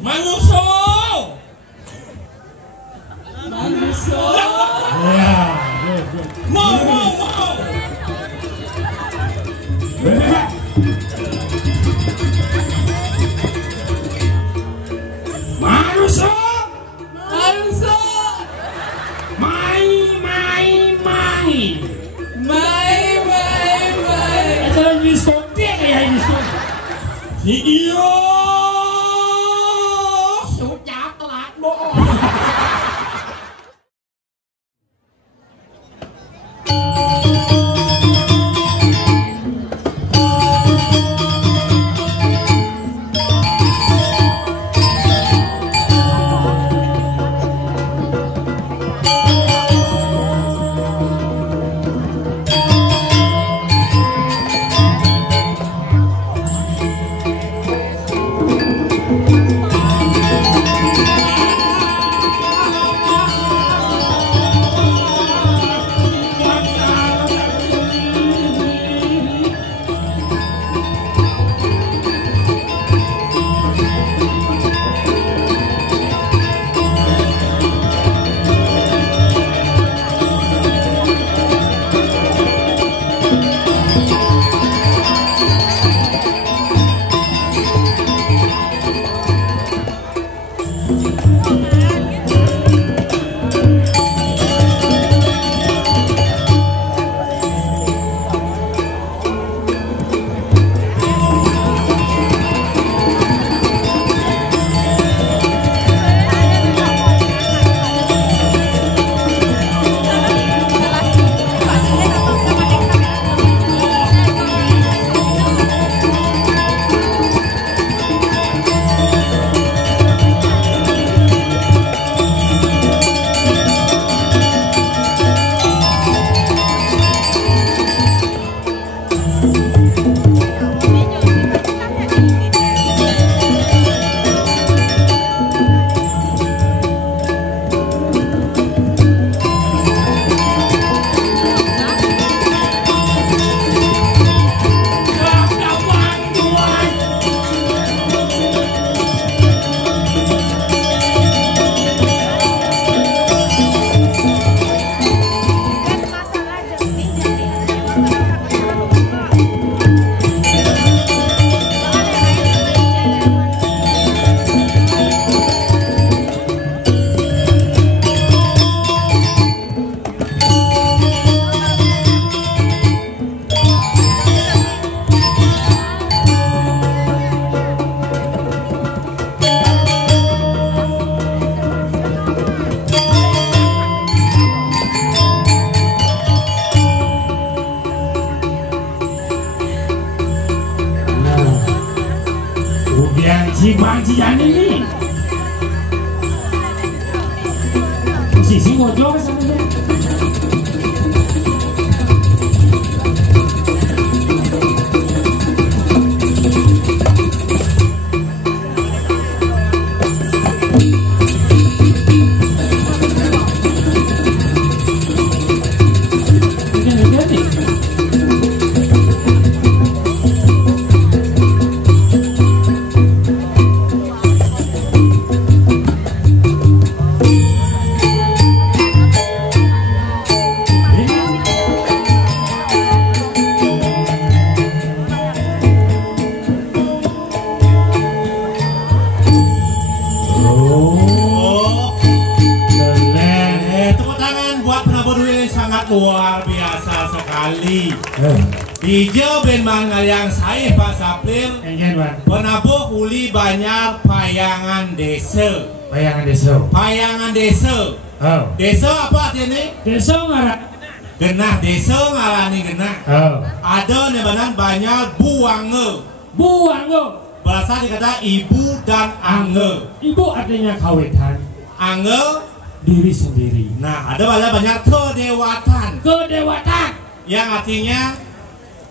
Manuso. Ya. Mau. Manuso. Iya, sudah telat bohong. Jian ini sisi mojo luar biasa sekali. Hijau ben mangayang saya Pak Saplir. Penabuh uli banyak payangan desa. Payangan desa. Payangan desa. Oh. Desa apa artinya? Desa ngarak. Genah desa ngarani genah. Oh. Ada nebanan banyak buange. Buange. Berasal dikata ibu dan ange. Ibu artinya kawitan. Ange diri sendiri. Nah, ada banyak kedewatan. Kedewatan yang artinya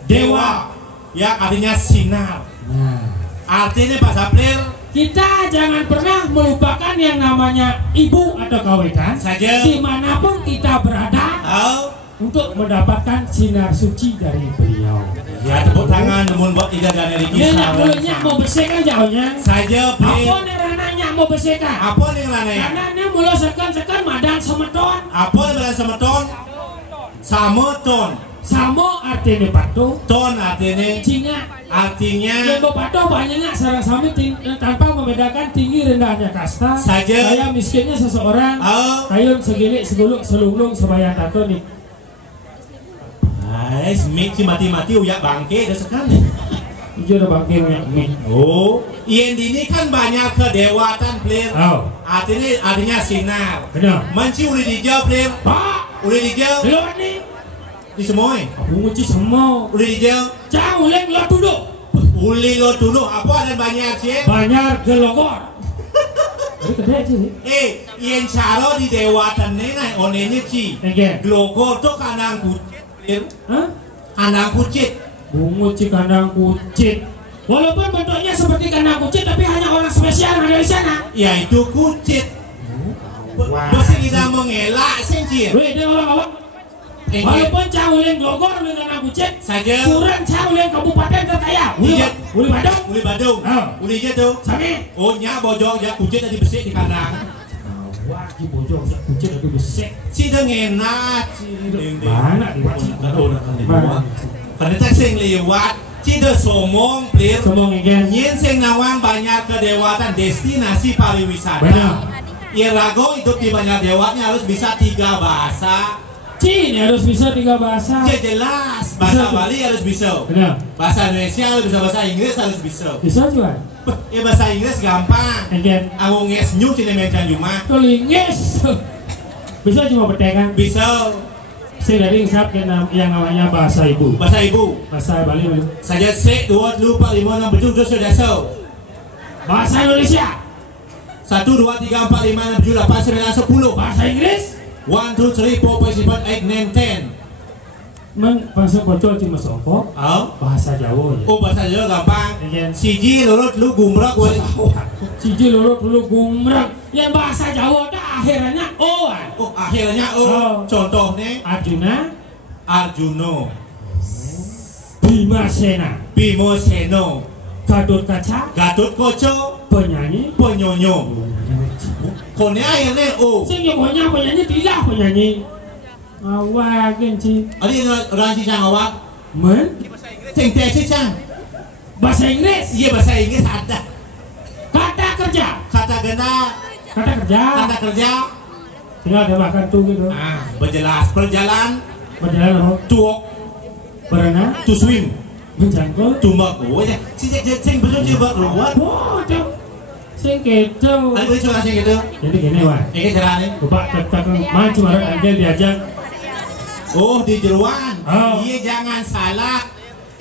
dewa, yang artinya sinar. Nah, artinya Pak Saplir, kita jangan pernah melupakan yang namanya ibu atau kawitan saja dimanapun kita berada. Untuk mendapatkan sinar suci dari beliau. Ya, tepuk tangan namun buat Ida dan Riki. Ya, nak bolehnya mau bersihkan jauhnya. Saja, apa nih rananya? mau bersihkan. Apa nih ngelana ya? Karena ini mulai sekan madan semeton. Apa yang berada semeton? Sameton. Samo artinya patuh. Ton artinya Cinga. artinya Yang patuh banyaknya sarang sami tanpa membedakan tinggi rendahnya kasta. Saja. Kaya miskinnya seseorang. Oh. Kayun segilik seguluk selulung sebayang tato nih. Guys, mik si mati-mati uyak bangke dah sekali. Itu udah bangke punya mik. Oh, yang ini kan banyak kedewatan player. Oh. Artinya sinar. Benar. Manci udah dijawab player. Pak. Udah dijawab. Di luar nih. Di semua. Aku nguci semua. Udah dijawab. Jangan uleng lo duduk. Uli lo dulu. Apa ada banyak sih? Banyak gelogor. Ini gede sih. Yang cara di dewatan nih, onenya ci. Oke. Glogo tuh kandang kucit. Hah? Kandang kucit. Bunguci kandang kucit. Walaupun bentuknya seperti kandang kucit, tapi hanya orang spesial yang ada di sana. Yaitu kucit. Mesti kita mengelak sih ci. Wih, dia orang-orang. Walaupun cawulin glogor dengan kandang kucit, Saja. kurang cawulin kabupaten terkaya. Iya. Uli Badung. Uli Badung. Oh. Uli aja tuh. Sami. Oh nya bojong ya kucit tadi bersih di kandang. Wah, di bojong kucit itu besek. Si dengenak si. Mana di mana? Pada tak sing lewat. Si de somong plir. Somong igen. Nyen sing nawang banyak kedewatan destinasi pariwisata. Benar. Ya rago hidup di banyak dewatnya harus bisa 3 bahasa. Cina harus bisa 3 bahasa. Ya jelas. Bahasa Bisa. Bali harus bisa. Benar. Bahasa Indonesia harus bisa, bahasa Inggris harus bisa. Bisa juga. Ya bahasa Inggris gampang. Igen. Aku nges nyuk cina mencan cuma. Tulingis. Bisa cuma bertekan. Bisa. Saya dari insap yang namanya bahasa ibu. Bahasa ibu. Bahasa Bali dulu. Saja se 2 lupa 5 6 7 sudah so. Bahasa Indonesia. 1 2 3 4 5 6 7 8 9 10. Bahasa Inggris. 1 2 3 4 5 6 8 9 10. Bahasa bocor cuma songkok. Oh. Bahasa Jawa. Ya. Oh bahasa Jawa gampang. Igen. Siji lurut lu gumrak gue. Siji lurut dulu gumrak. Yang bahasa Jawa dah akhirnya oan. Oh akhirnya Oh. contohnya Arjuna, Arjuno, Bimasena, Bimo Seno, Gatot Kaca, Gatot Koco, penyanyi. Penyonyo. Konya akhirnya oh. Sing pokoknya penyanyi tidak penyanyi. Awak kenci. Adi orang Cicang awak. Men Sing teh Cicang. bahasa Inggris. Iya bahasa Inggris ada. Kata kerja. Kata gena, Kata kerja. kata kerja. Tinggal ada makan tuh gitu. Ah, berjelas berjalan, Berjalan apa? to walk, Berenang. to swim, Menjangkau. to walk. Oh ya, sing betul coba ruwet. Oh, jauh. Sing kedo. Ada boleh coba sing gitu. Jadi gini wah. Ini caranya. Bapak tetap maju marah angel diajak. Oh di jeruan. Oh. Iya jangan salah.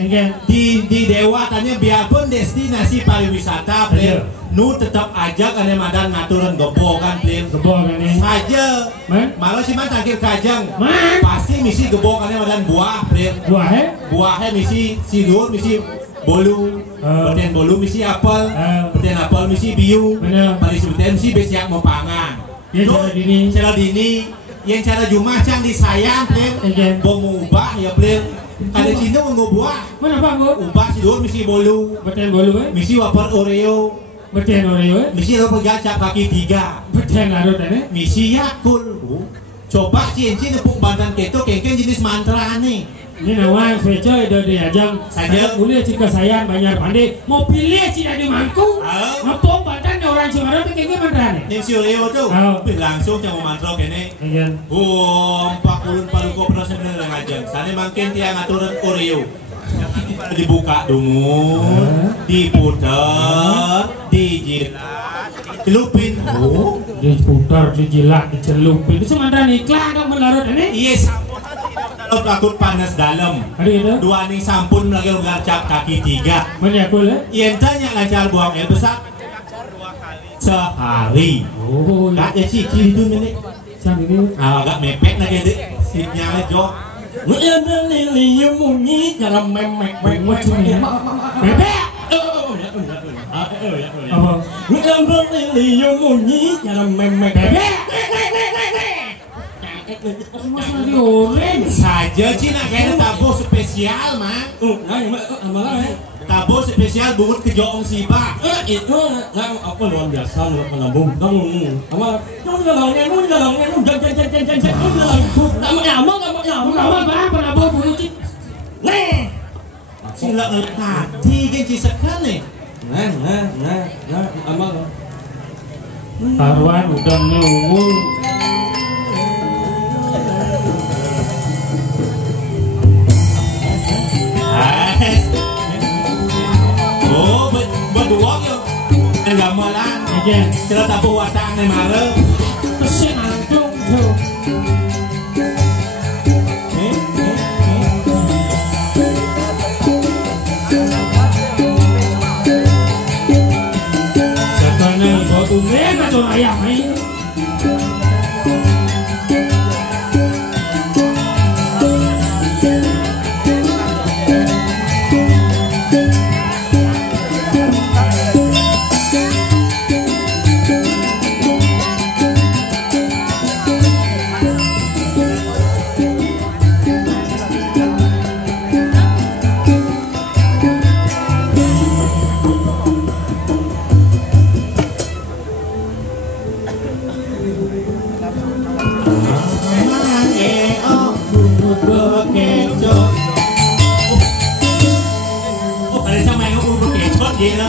Angel. Di dewatannya biarpun destinasi pariwisata, Iya. nu tetap ajak ane madan ngaturan gopo kan, Plir. Gebok kan nih. Saja. Man. Malah sih man tangkir kajang. Man. Pasti misi gebok ane madan buah, Plir. Buah Buahnya misi sidur, misi bolu. Oh. Beten bolu misi apel. Oh. Beten apel misi biu. Bener. Paling sebetulnya misi besiak mau pangan. Ya, Tuh, cara dini. Cara dini. Yang cara Jumat yang disayang, Plir. Iya. Mau ubah ya, Plir. Kada Cina mau buah. Mana bang bu? Ubah sidur misi bolu. Beten bolu Misi waper Oreo. Beten Oreo Misi lo pegacak kaki 3. Beten larut ane. Misi Yakul. Coba cincin nepuk badan keto kengkeng jenis mantra nih. Ini nawang seco udah diajang. Saja. Boleh jika saya banyak pandai. Mau pilih cina di mangku. Oh. Ngepok badan orang Semarang itu kayaknya mantra nih. Nih si Oreo tuh. Oh. Langsung yang mau mantra kene. Iya. Oh, 40 paruko proses bener ngajeng. Sana makin tiang aturan Oreo. Dibuka dulu, diputer, dijilat, dilupin. Oh, Diputar, dijilat, dicelupin. Itu mantra iklan dong melarut ane. yes. Kalau takut panas dalam. Ada gitu. Dua nih sampun lagi garcap kaki 3. Menyakul ya. Yang tanya lancar buang air besar sehari. Oh, Gak ada cicil itu nih. Sang ini. Agak mepet lagi deh. Sipnya jok. Ada lili yang bunyi dalam memek Bengok cuma ya. Bebek. Apa? Ada lili yang bunyi dalam memek Bebek. Masa dioren. Saja Cina kayaknya tabuh spesial mah. Nah, malah ya. Tabuh penabung spesial bungut kejoong siba. Itu apa luar biasa buat penabung. Kamu galangnya, Kamu bang penabung bulu cik. Nih. Sila tadi kan cisakan nih. Nah, amal. Taruhan udah nunggu. Oh, berdua yuk. Enggak malan. Aja. Sila tabu watang nih marah. Kesin antung tuh. Sebenarnya kau tuh mereka tuh ayam ini. Vậy đó.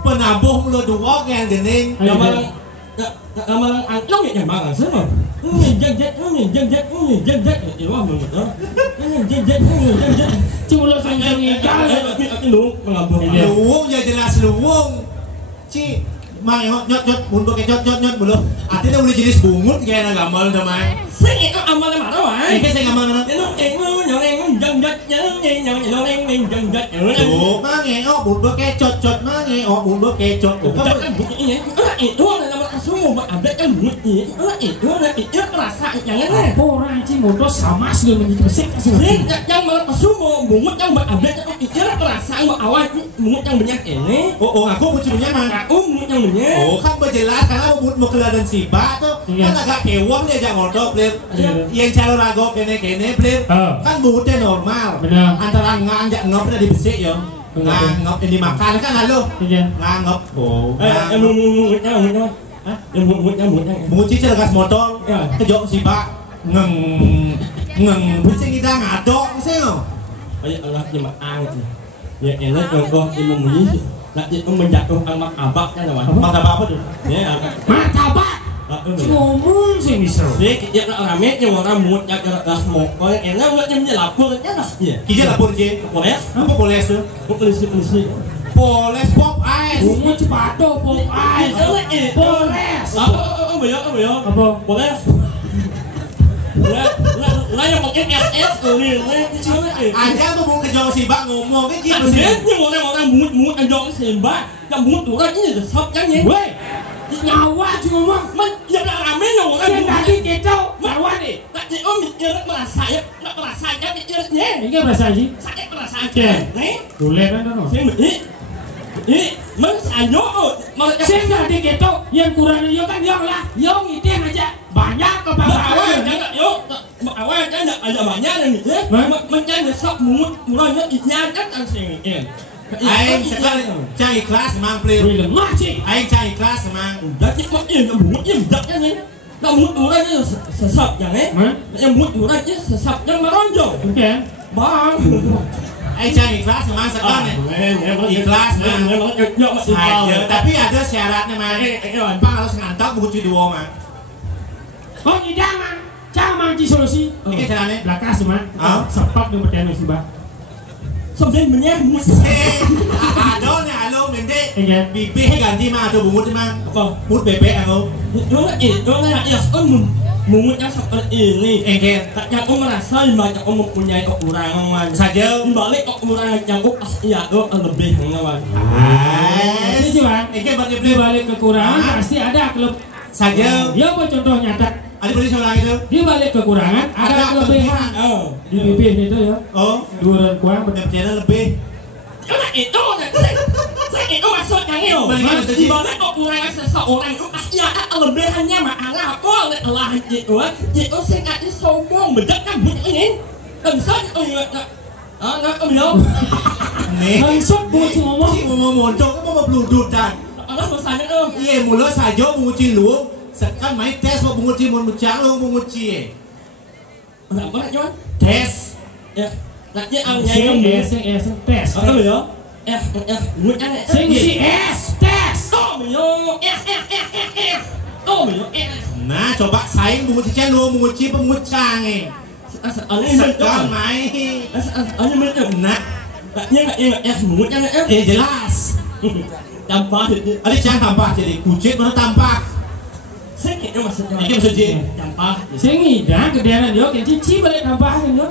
Penabuh mulu dua yang gening. Amalan antung ya malang semua. Jejak. Cuma sanjang ikan. Luwung ya jelas luwung. Ci, mai nyot mun pakai nyot mulu. Artinya udah jenis bungut kayak gambar namanya. Saya itu amalan mana wae? Ini saya ngamal mana? Tuh, mangeok bubur kecot mangeok bubur kecot. Itu adalah semua update kan bunyi. Itu rasa jangan Orang cing bodoh sama sih menyiksa sih. yang malah semua bungut yang update itu rasa awal bungut yang banyak ini. Oh, aku punya mah. Aku bungut yang banyak. Oh, kan berjelas karena bubur mau kelihatan siba tuh. Kan agak kewang dia jangan ngotok, yang cara rago kene beli kan bubutnya normal. Benar. Antara nganjak ngop udah dibesik ya. Ngangop ini makan kan lalu. Ngangop. Oh. Bungut Bungut cicil gas motor. Kejok si Pak ngeng bisa kita ngadok sih lo. Ayo Allah di maang. Ya enak contoh di memilih. Nanti menjatuh amak abak kan teman. Mata apa tuh? Ya. Martabak. Ngomong sih bisa. Dia nak rame yang orang mood yang gas mokoi. Enak buat dia lapor kan lah. Kijak lapor je. Boleh? Apa poles tuh? Polisi. Poles pop ice. Bunga cepato pop ice. Poles. Apa? Boleh? Lah yang pakai SS ini. Aja tuh mau kejauh si Bang ngomong kan gitu sih. Ada orang mood ajak sembah. Yang mood orang ini sop kan ya. Weh. Nyawa cuma ngomong. Ya nak rame yang orang Saya tadi kecau. Nyawa nih. Tadi mikir merasa ya mikirnya. Ini berasa sih. Saya merasa Oke. nih. Boleh kan no? Saya ini men ayo Saya tadi kecau. Yang kurang yo kan yang lah. Yang itu aja. banyak ke Awal jangan yuk, awal jangan ada banyak nih ya. Mencari sok mungut mulanya ikhlas kan sing. Aing sekali cai ikhlas mang pleu. Wih lemah sih. Aing cai ikhlas mang. Udah cik mak ini mungut ini dak kan nih. Nak mungut mulanya sesap jangan. Yang mungut mulanya sesap yang meronjol. Oke. Bang. Aing cai ikhlas mang sekali. Ikhlas mang. Saja, tapi ada syaratnya mang. Pak harus ngantok buku Ciduo mang. Oh tidak mang. Jangan di solusi. Ini caranya. Belakang sih mang. Sepak yang bertemu sih bang. Sampai menyambut. Ada nih halo mende. Bibih ganti mah atau bungut mang. Apa? Mut bebek aku. Lo nggak ya mungutnya seperti ini. Tak yang merasa banyak mempunyai kekurangan Saja. Dibalik kekurangan yang ya lebih kawan. Ini sih bang. Dibalik kekurangan pasti ada klub. Saja. Dia mau contoh nyata. Ada beli seorang itu. Dibalik kekurangan ada kelebihan. Di bibir itu ya. Oh. Dua kurang benar-benar lebih. Itu itu maksudnya itu. Dibalik kekurangan seseorang itu pasti ada kelebihannya makanya boleh lah itu singkatnya sombong bedak kan begini. Langsung nggak kemil. Nih. Langsung buat ngomong. Si mau mondok mau beludut dan. Allah masalahnya dong. Iya mula saja menguci lu. Sekarang main tes mau menguci mau mencang lu menguci. Apa John? Tes. Ya. Nanti angnya Sing tes. Apa ya? Bukan Sing si S tes. Oh yo. Oh yo. Nah coba saing menguci lu menguci pemucang sekarang main. Nah. Jelas. Tampak. Ada jangan tampak jadi kucing mana tampak. Sakit itu maksudnya. Ini maksudnya tampak. Sing ngidang kedenan yo ke cici balik tampahan yo.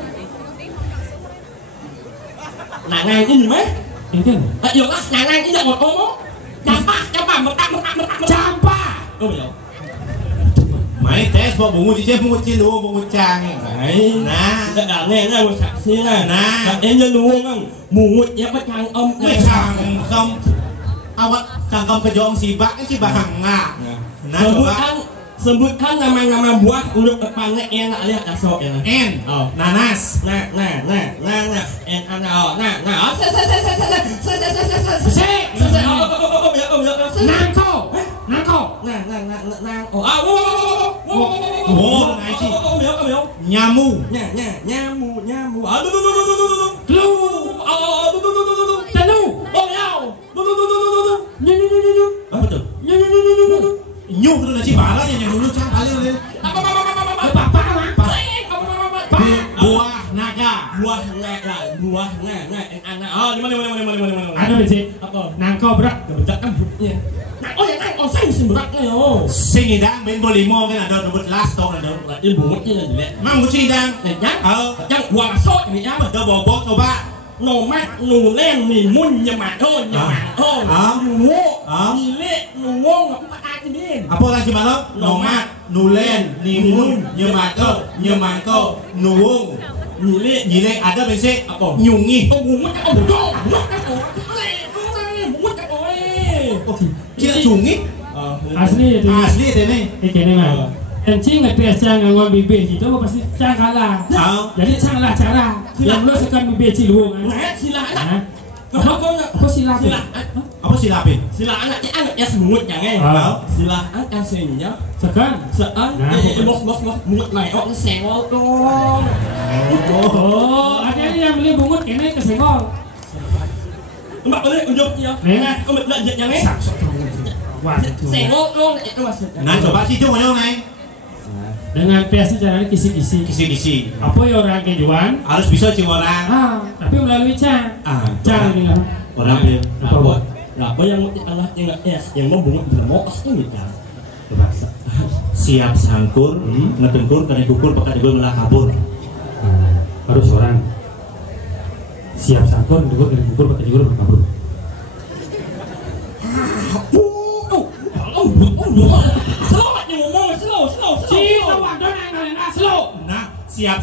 Nangan ini mah. Itu. Yo lah nangan ini jangan ngomong. Campak, metak. Campak. Oh yo. Main tes mau menguci lu mengucang. Nah, Tidak aneh lah saksi lah. Nah, ini lu kan mungutnya pecang om. Cangkem awak cangkem kejong sibak enggak. Nah, sebutkan nama-nama buah huruf depannya enak lihat asok ya. N. Oh, nanas. N Nyamu. Apa tuh? Nyuh itu nasi barang yang dulu cang kali ini. Buah naga. Oh, di mana? Ada di sini. Apa? Nangkau berak. Bedak kan butnya. Oh ya kan, saya mesti beraknya yo. Sing idang ben bolimo kan ada nomor last tong ada. Ini bungutnya jelek. Mang uci idang. Yang buang sok ini apa? Ada bobok coba. Nomat nulen ni mun nyamat nuwo nile nuwo apa aja din apa lagi malam nomat nulen nimun nyemako nuwung nile ada besi apa nyungi bungut kira cungi Asli itu. Asli itu nih. Ini mah. Kencing ngetes cang nganggo bibir itu pasti cang kalah. Jadi cang lah cara. Yang lu sekan bibir ciluung. Silakan. Apa silakan? Apa silapin? Silakan anak ya semut jangan. Silakan kasihnya. Sekan. Sean. Bos bungut naik. Oh senggol dong. Oh, ada yang beli bungut kene kesenggol. Mbak boleh unjuk ya. Mbak belajar jangan. Senggol dong itu maksudnya. Nah coba sih cuma yang naik. Dengan biasa caranya kisi-kisi. Kisi-kisi. Apa ya orang kejuan? Harus bisa sih orang. Tapi melalui cang. Cang ini kan. Orang ya. Apa yang Allah tinggal yang mau bungut bermok itu gitu. Siap sangkur, ngedengkur, karena kukur, pakai juga malah kabur. Harus orang. Siap sangkur, ngedengkur, karena kukur, pakai juga malah kabur. Siap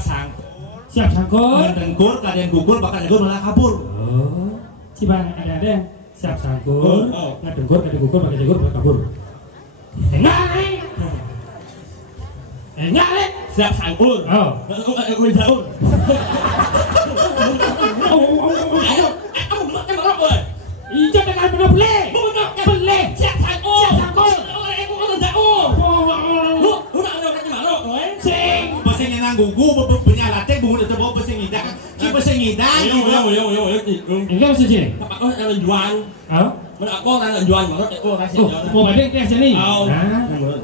sangkur, ngedengkur, kadang gugur, bakal juga malah kabur. Oh, cibang ada. Siap sangkur, ngedengkur, kadang gugur, bakal juga malah kabur. Enggak nih. Enggak le. Siap sangkul. Oh. Mendaur. Ayo, kamu berapa? Ijo dengan benar beli. Beli. Siap sangkul. Siap sangkul. Aku mendaur. Udah mana? Sing. Pasang yang gugu penyalatnya bungut itu bawa pasang ngida. Ki pasang ngida. Enggak usah je. Apa kau yang jual? Oh. Mana aku orang jual mana? Aku kasih jual. Mau balik ke sini.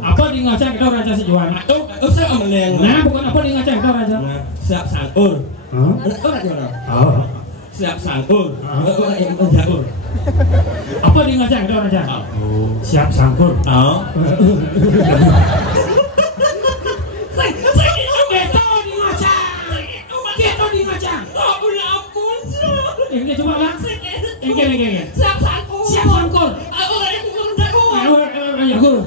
Apa di ngacak kita raja sejuan? Aku saya amaleng. Nah, bukan apa di ngacak kita raja. Siap sangkul. Aku nak jual. Oh. Siap sangkul. Aku yang mendaur. Apa di ngacak kita raja? Siap sangkul. Oh. Ini coba lah. Ini. Siap sangkul. Siap sangkul. Aku yang mendaur. Ya guru.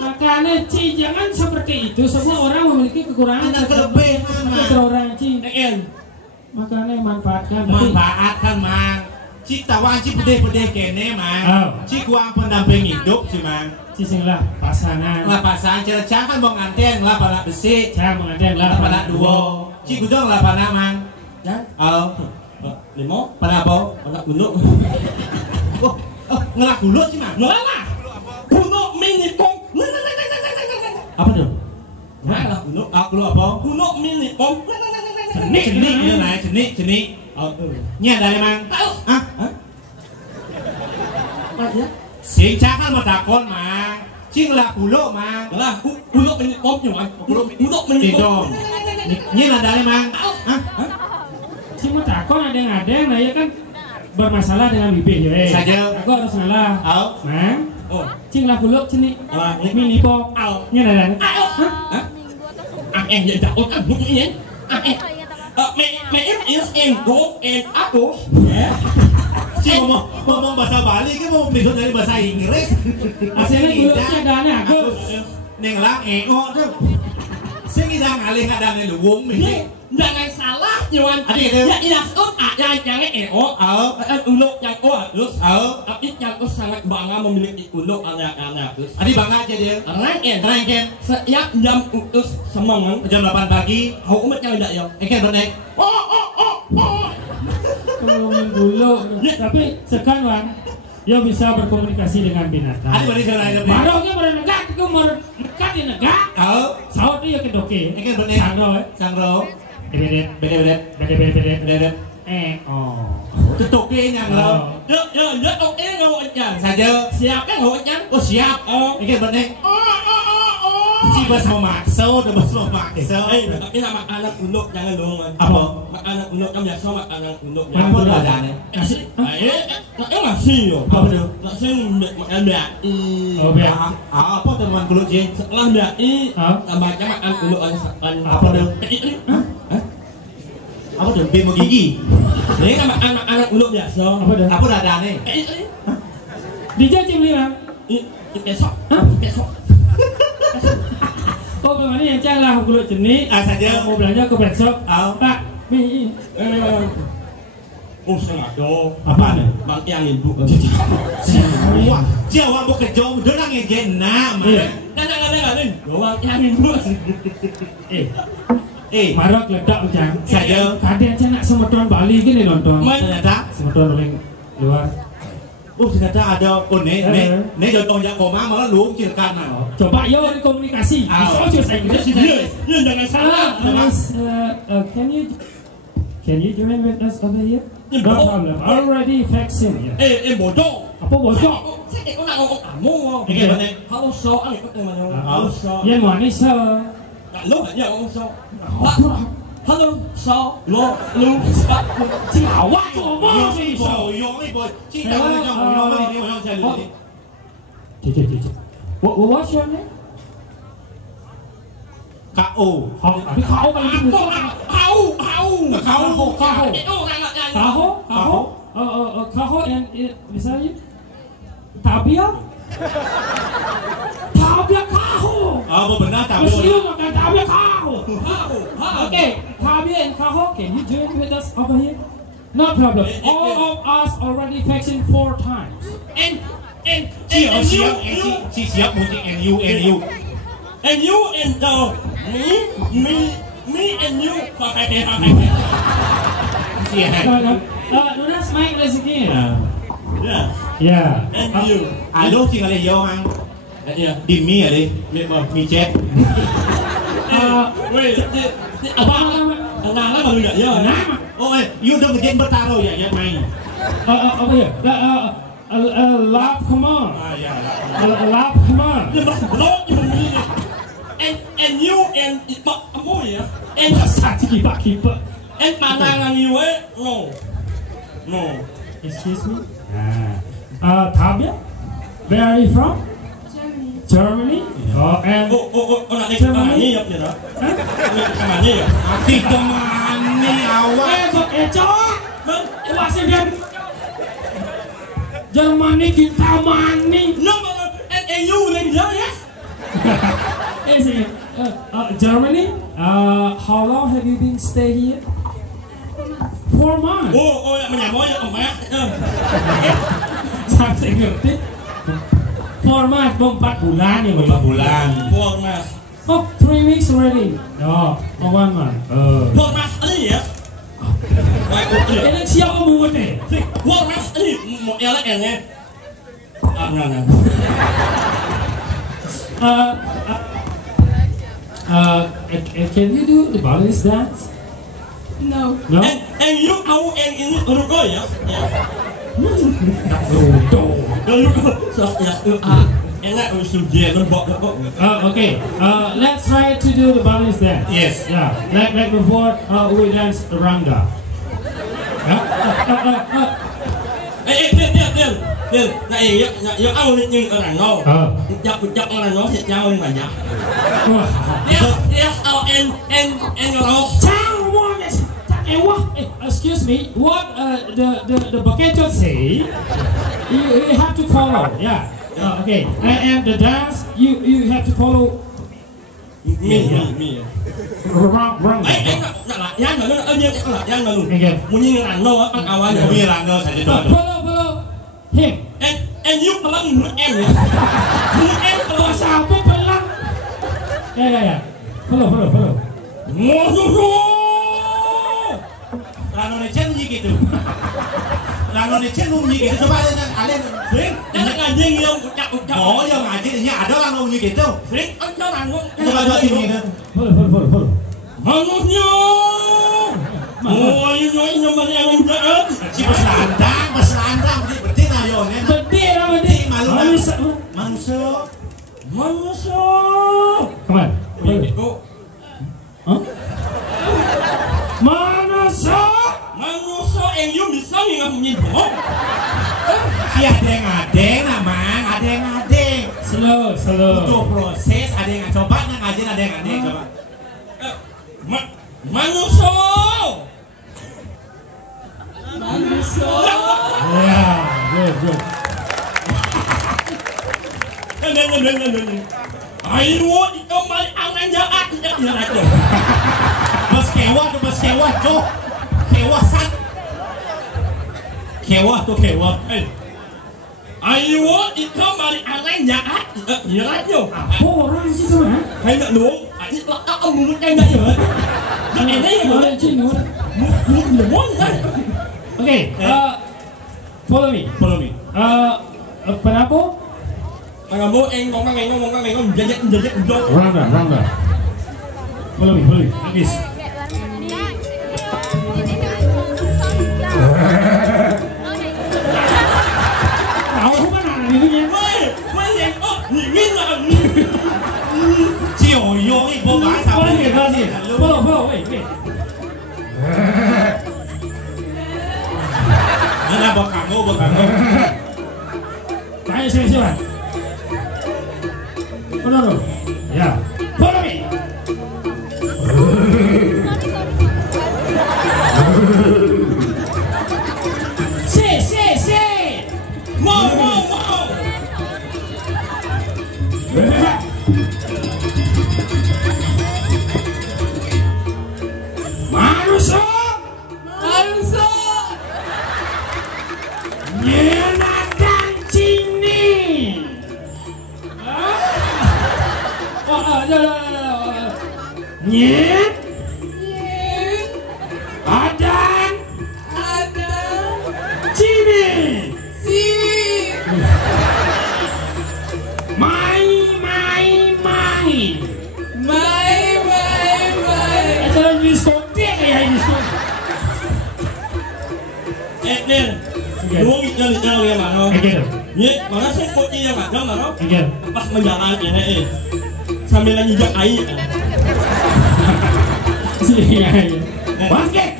Makanya Ci jangan seperti itu. Semua orang memiliki kekurangan Ada kelebihan, Mang. Seorang Ci. Nen. Makanya manfaatkan. Manfaatkan Mang. Ci tawan Ci pedih-pedih kene Mang. Oh. Ci kuang pendamping hidup Ci Mang. Ci sing lah pasangan. Lah pasangan cara kan mau nganten lah pala besi. Cara mengadeng lah Pala duo. Ci gudang lah pana Mang. Ya. Oh. Limo. Pala apa? Anak gunung. Oh, ngelak gulut Ci Mang. Ngelak. Gunung mini pom. Apa tuh? Ngelak gunung. Aku lu apa? Gunung mini pom. Jenik dia naik jenik. Nya dari Mang. Hah? Apa dia? Sing cakal mau takon Mang. Ci ngelak gulut Mang. Lah, gunung mini pom cuma. Gunung mini pom. Nya dari Mang. Hah? Ci mau takon ada yang nah ya kan bermasalah dengan bibir ya. Saja. Aku harus ngalah. Oh. Mang. Oh. Cing lah kuluk cini. Lah, Mini pop. Nya ada. Hah? Yang jauh kan bunyinya. Is in go and aku. Si ngomong bahasa Bali kan mau beli dari bahasa Inggris. Asalnya kuluknya ada aku. Neng lang tuh. Sing idang alih kadang luwung ini. Jangan salah Juan. Adik itu. Ya inasut jangan uluk yang halus. Tapi yang sangat bangga memiliki uluk anak-anak halus. Adik bangga aja dia. Rangken. Setiap jam utus semangat Jam 8 pagi. Aku umat yang tidak ya. Engken bernaik. Ngomongin bulu. Tapi sekarang dia bisa berkomunikasi dengan binatang. Adik balik ke lain. Barangnya merenegak, itu merekat di negak. Saut dia kedoke. Engken bernaik. Sangro. Bedet. Tutuke yang lo. Ya oke ngawatnya. Saja. Siap kan ngawatnya? Oh siap. Engken bernaik. Si bas mau makso, udah bas mau makso. Tapi nama anak uluk jangan dong. Apa? Anak uluk kan biasa anak uluk. Apa tuh adanya? Kasih. Ngasih yo. Apa tuh? Ngasih makan BI. Oh biar. Apa teman kulit Ji? Setelah BI, tambahnya makan uluk Apa tuh? Apa tuh? Bemo gigi. Ini kan anak uluk biasa. Apa dah? Apa adanya? Dijanji bilang. Besok. Oh bagaimana yang calah kulit jenis? Saja. Mau belanja ke besok. Pak. Oh sengaja. Apa nih? Bang yang ibu. Wah, Jawa mau kejom, dorang yang nama. Kadang-kadang doang yang ibu. Marok ledak ujang. Saja. Kadang aja nak semetron Bali gini nonton. Ternyata semetron paling luar. Ternyata ada. Ne contohnya koma malah lu cirkan. Coba yo komunikasi. Bisa saya Inggris. Ya jangan salah. Can you join with us over here? No problem. Already vaccine. Bodoh. Apa bodoh? Saya nak ngomong kamu. Kamu so, kamu so. Yang mana so? Lo hanya ngomong so. Halo, so, lo, lu, stop. Awak ngomong sih so. What's your name? K.O. Tapi kau kan itu Kaho yang misalnya Tabia Kaho. Apa benar Tabia? Mesti makan Tabia Kaho. Okay, Tabia and Kaho, can you join with us over here? No problem. All of us already vaccinated 4 times. Siap musik NU. and you and me and you. Okay. No, that's Mike again. Yeah. Yeah. And you. ลูกจริงอะไรเยอะมั้ง Yeah. ดิมมี่อะไรมีเจ็ต Wait. Apa? Nah, lah baru ya. Nah. โอ้ยยูต้องเย็นบัตรเราอย่าไหม Over here. Laugh, come on. อย่า Laugh, come on. And you and apa ya? And keep up. And pandangan you no. Excuse me. Tabia, where are you from? Germany. And nak Germany ya kira. Germany ya. Di Germany awak. Washington. Germany kita mani. No, and you lagi ya? Germany. How long have you been stay here? 4 months. Oh, menyamoi ya, Sampai ngerti. 4 months, 4 bulan ya, 4 bulan. 4 months. Oh, 3 weeks already. Oh, 1 month. 4 months ini ya. Ini siapa mau deh? 4 months ini mau LN ya. Nah. Can you do the balance dance? No. No? And you au and ini ruko ya. Ruko. So ya enak usul dia lembok. Okay. Let's try to do the balance dance. Yes. Yeah. Like before, we dance rangda. Del. Này yo au nhưng ở đằng nó. Dọc ở đằng nó thì nhau nhưng mà nhá. Yes, and your Excuse me, what the Baketo say? You have to follow, yeah. Okay, and the dance you have to follow. Me. Wrong. Yang nó yang nó. Okay. Muốn như là nó bắt ao anh. Như là nó sẽ cho Follow him. And you pelan muốn em ya. Muốn em kalau Sao biết pelan? Yeah. Follow. Lalu nih cendung gitu. Lalu nih cendung gitu. Coba kalian sering. Jangan anjing yang ucap. Oh, yang ngajinya ada lalu gitu. Sering ada langsung. Coba tim gitu. Follow. Manusia. Oh, ini nomor yang jahat. Si berselandang, berarti nayonya. Berarti. Manusia. Come on. Oh. Huh? Manusia yang you bisa nggak menyinggung? Si ada yang ngadeng. Slow. Untuk proses ada yang coba ngajin ada yang ngadeng coba. Manusia. Yeah, good. Ayo, itu malah orang jahat tidak itu. Mas kewah, cok. Kewah sak. Kewah. Ayo, itu malah orang jahat tidak itu. Orang situ kan? Hay nggak lu? Itu ông muốn cái này rồi. Cái này rồi. Muốn kan? Okay, follow me. Kenapa? Kamu ngomong jadi jauh. Rangda. Follow me. Like this. Aku kan ada di sini. Follow, wait. Mana kamu. Tanya siapa? No. Yeah. Follow me. Say. Mau. Manusia. Nyenakan sini. Nyet. Adan. Sini. Mai. Ada diskotek ya diskotek. Nen, lu ngikut ya mana? Nih, mana sih putih yang ada mana? Pas menjalan ini, sambil nginjak air. Basket.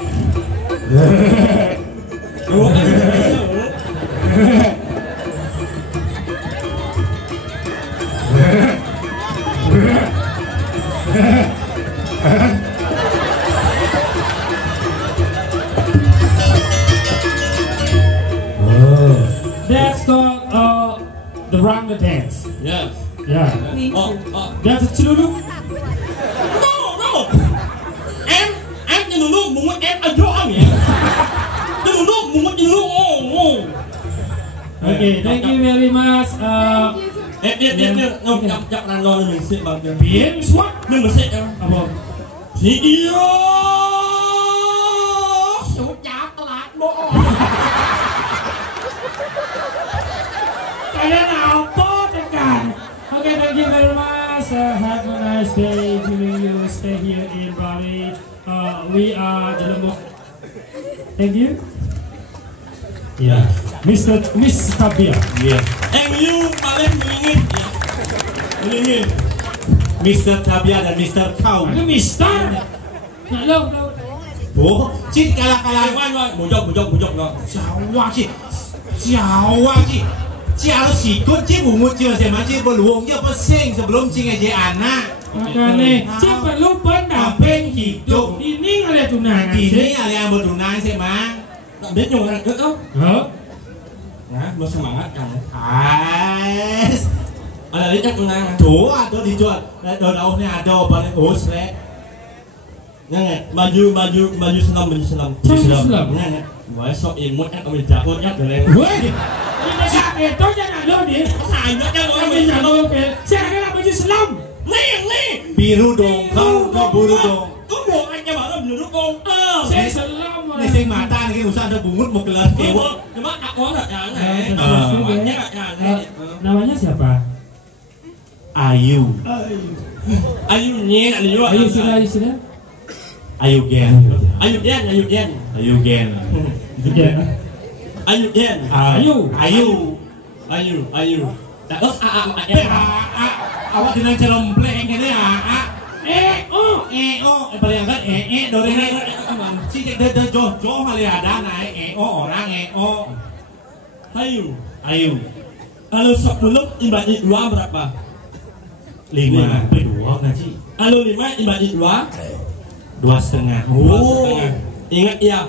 That's called the round dance. Yes. Yeah. That's a chululu. No. Em như lu muốn em ở chỗ anh vậy. Như lu muốn như lu. Okay, thank you very much. Em chậm làm rồi mình sẽ bằng cái Biến xuất. nhưng mà sẽ em. Thì yêu. Số chát lạc bộ. Cái nào tốt tất cả. Okay, thank you very much. Have a nice day to you. Stay here in Bali. We are Jelembok. Thank you. Yeah, Miss Tabia. Yeah. Em yêu balik melingin. Mr. Tabia dan Mr. Kau. Ano Mister? Hello. Bố, chít kalah. Ngoan, bujok rồi. Jawa chị. Dia harus ikut cik bungut cik macam cik beluang dia pesing sebelum cik ngaji anak. Makanya cik perlu pendamping hidup. Ini ada tunangan. Ini ada yang bertunangan sih mang. Tak biết nhiều lần nữa không? Mau semangat kan? Ada lihat tunangan. Tuh, ada dijual. Daun ni ada balik us le. Nè, baju senam. Nè, vậy sao imut kan kami jauh ya boleh. Ini siapa itu jangan lo dia. Sai nữa kan orang Kami jangan lo ke. Saya kena baju selam. Nih. Biru dong, kau biru dong. Có một anh cho bảo là biru con. Saya selam. Ini sing mata ni usah ada bungut mau kelar kewa. Cuma tak có thật này. Namanya siapa? Ayu. Ayu nghe là gì Ayu sini. Ayu Gen. Ayu đen. Ayu Gen. Ayu. Đã ớt Awak dengan celompleng ini paling angkat dari ini si jauh kali ada naik orang Ayu. Kalau 10 dibagi 2 berapa? 5 2 ngaji. Kalau 5 dibagi 2,5. Ingat ya,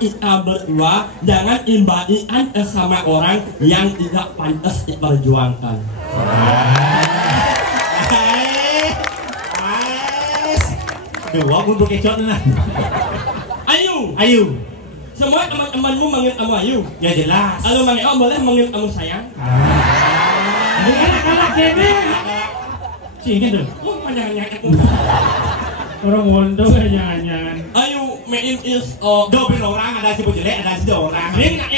kita berdua jangan imbagian sama orang yang tidak pantas diperjuangkan. Dua pun pakai cot nah. Ayu. Semua teman-temanmu manggil kamu Ayu. Ya jelas. Kalau manggil boleh manggil kamu sayang. Anak-anak kene. Sini dong. Panjangnya aku. Orang Wondo jangan. Ayu main is Double orang ada si jelek ada si dua orang. Ini nak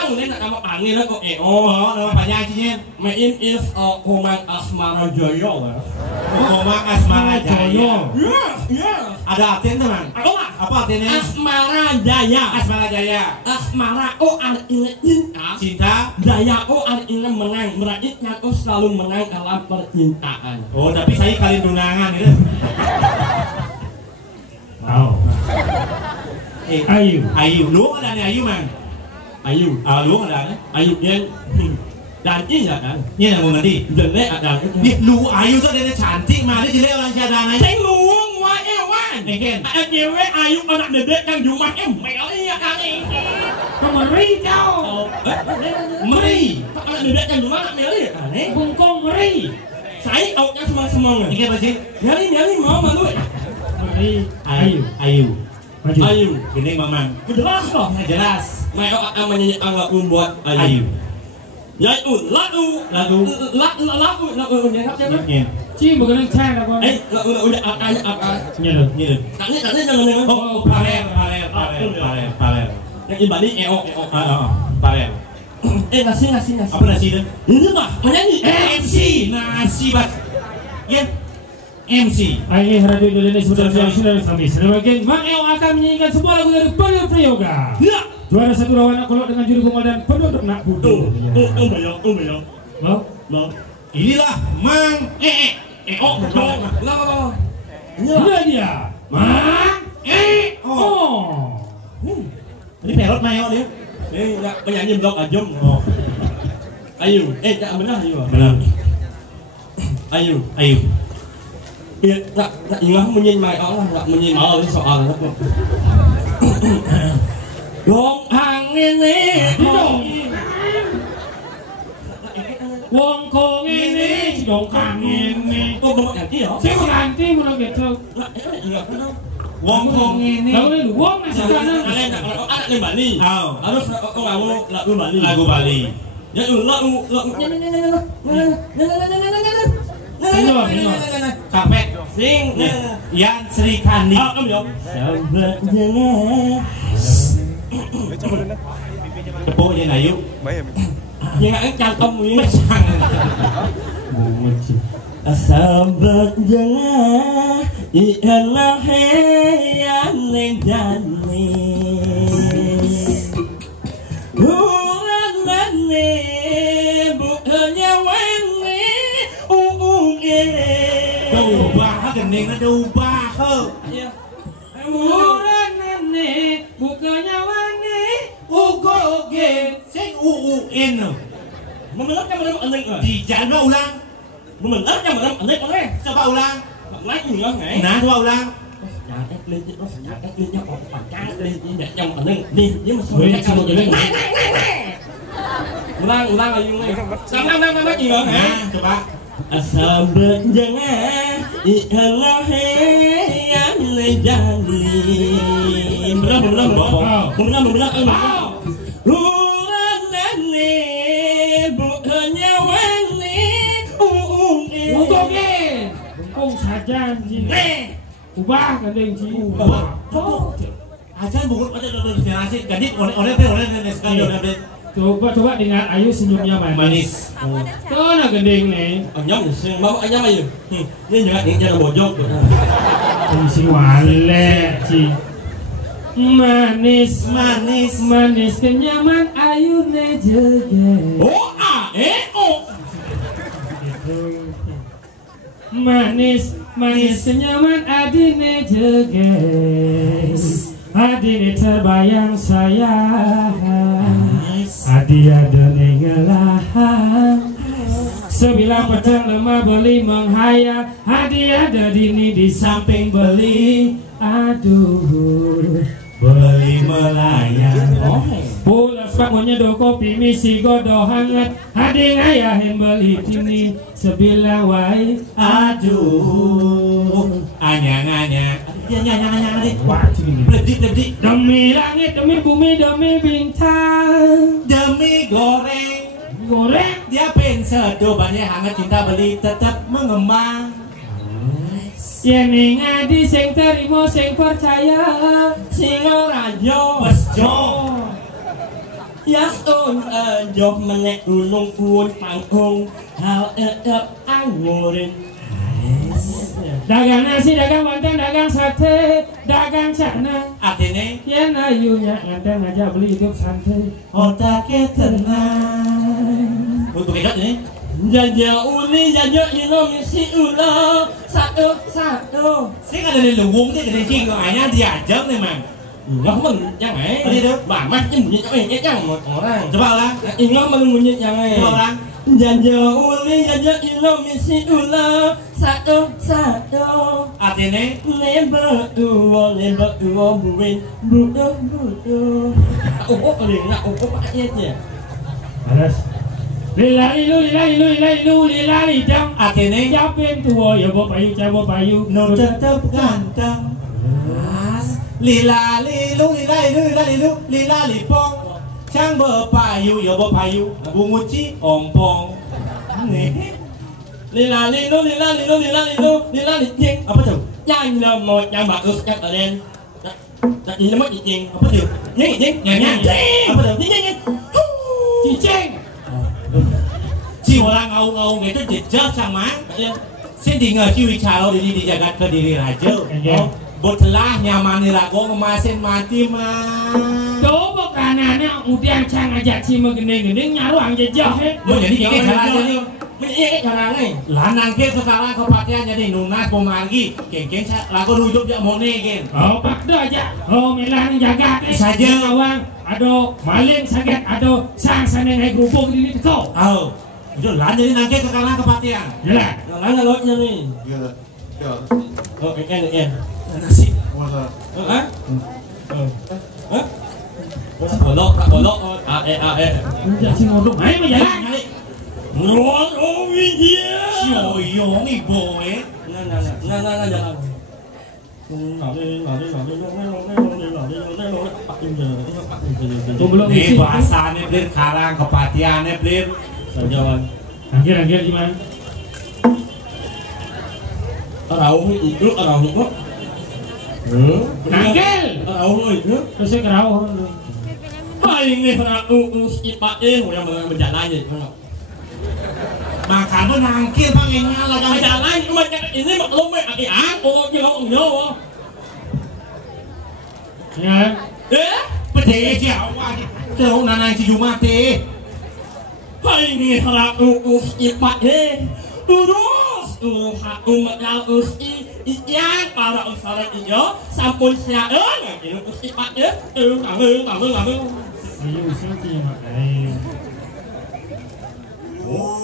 aku ini nak nama panggil kok nama panjang cinya. Main is Komang Asmara Jaya. Komang Asmara Jaya. Ya. Ada artinya teman. Apa artinya? Asmara Jaya. Asmara artinya cinta. Jaya artinya menang. Berarti aku selalu menang dalam percintaan. Oh, tapi saya kali tunangan gitu. Wow. Ayu. Lu ada nih Ayu mang. Lu ada nih. Ayu dia. Dan ini kan. Ini yang mau nanti. Jelek ada. Lu Ayu tuh dia cantik mah dia jelek orang cadang aja. Saya luang wah ewan. Ada cewek Ayu anak dedek yang di rumah mel ya kali ini. Meri kau. Meri. Anak dedek yang di rumah mel ya kali. Bungkong meri. Saya outnya semang-semang. Ini apa sih? Nyali mau malu. Ayu. Ini mamang. Jelas loh. Jelas. Mau namanya anggap buat Ayu. Ya lagu. Yang apa? Ci bukan cang apa? Udah apa? Nyelem. Tadi jangan. Oh, paler. Yang ibadi eo. Paler. Nasi. Apa nasi itu? Ini mah penyanyi. MC, nasi bat. Ya. MC. Ini Radio Indonesia sudah habis. Sebagian Mang Eo akan menyanyikan sebuah lagu dari Penuh Prayoga. Ya. Juara satu lawan Kolok dengan juri komandan Penduduk Nak Budo. Mau. Inilah Mang Inilah dia Mang Eo. Ini pelot Mayo dia. Enggak penyanyi blok ajam. Ayo, jangan benar ayo. Benar. Ayo. Iya, tak ingat menyin mai Allah, tak menyin mau soal apa. Dong angin Wong kong ini, dong angin ini. Oh, mau ganti ya? Saya mau ganti, mau gitu. Wong kong ini. Lalu wong nasi kanan. Anak di Bali. Harus lagu Bali. Lagu Bali. Ya lagu. Kapek. Sing. Yan Sri Kandi. Sahabat jangan. Tepuk ya Ayu. Jangan cantom ini. Mesang. Sahabat jangan. Ialah yang nejani. Bulan mani bukannya wangi. Ubah gending na ubah ke. Bulan mani bukannya wangi. Ugoge sing UUN. Memenak yang benar aneh. Di jalan ulang. Memenak yang benar aneh. Coba ulang. Lagi enggak ngai. Nah, coba ulang. Jangan klik itu, jangan kliknya kok pakai klik ini yang aneh. Nih, dia masuk Boleh kamu coba jadi. Ulang lagi nih. Sama lagi enggak ngai. Nah, coba. Sahabat jangan ialah yang nejani. Benar. Bulan nani bukannya wangi. Ugoge. Kong saja anjing. Ubah kadang ci. Aja bungkut aja destinasi. Jadi oleh sekali. Coba dengar Ayu senyumnya manis. Tuh nak gending nih. Anyam sing mau anyam ayo. Ini juga nih jangan bojok. Si wale ci. Manis kenyaman Ayu ne jege. Manis kenyaman adine jege. Adine terbayang sayang. Adi ada nengelahan. Sebilah petang lemah beli menghayal. Adi ada dini di samping beli. Aduh, beli melayang. Pulas pamunya do kopi misi godo hangat. Adi ngayahin beli tini sebilah wai. Aduh, anyang. Wah, ini. Lebih. Demi langit, demi bumi, demi bintang. Demi goreng. Dia Sedo banyak hangat cinta beli tetap mengembang. Yen ngadi sing terima sing percaya sing ora jo Besjo. Ya on ajo menek ulung kuwun panggung hal angurin. Dagang nasi, dagang wonton, dagang sate, dagang cana. Artinya yen ayunya ngandang aja beli hidup santai. otaknya tenang. Untuk ikat nih. Jaja uli jaja ilo misi ulo satu. Saya nggak ada luwung nih dari sini kayaknya diajak nih mang. Enggak yang Tadi tuh. Bamat bunyi yang orang. Coba ulang. Ingat bunyi yang Coba ulang. Jaja uli jaja ilo misi ulo satu. Artinya Never dua buin budo. Kali nak ayatnya. Alas. Lilali jam. artinya Japin tua ya bawa payu. no tetap ganteng. Lilali pong. Cang berpayu ya berpayu. Bunguci ompong. Nih. Lila Jing. Apa tuh? Yang nomor yang bagus yang keren. Tak ini nama Jing. Apa tuh? Jing. Apa tuh? Jing. Cicing. Si orang ngau-ngau gitu jejak sama. Xin thì ngờ chi chào đi đi jagat ke diri raja. Buat telah nyamani rago ngemasin mati mah. Coba kanannya udah cang ajak si gede-gede nyaruang jejak. Mau jadi kayak caranya nih. Ini cara nih. Lanang ke sekarang kepatian jadi nunas pemargi. Geng-geng lagu rujuk jak mone gen. Oh pakda aja. Oh melang jaga Saja. Awang. Aduh maling sakit. Aduh sang sana naik kerupuk di kau. Oh. Itu lan jadi nangke sekarang kepatian. Jelas. Lang lotnya nih. Iya. Ya. Oh, ikan. Nasi. Masa. Hah? Hah? Bolok. Udah si modok. Ayo jalan. Ruang dia. Sioyong ibu Nah, jalan. Ini bahasanya blir karang kepatiannya blir. Jalan. Anggir gimana? Rau itu. Nangkel. Rau itu. Terus saya kerau. Ini rau ipae yang berjalan aja. Makan pun nangkil pangennya lah jangan Berjalan cuma ini maklum aku nyawa. Ya. pede Jawa jauh nanang si Jumate. Ini rau ipae. Terus aku mengaus yang para usaha iyo sampun siaran ini ipae. Kamu. Ayo, sini makai. Oh.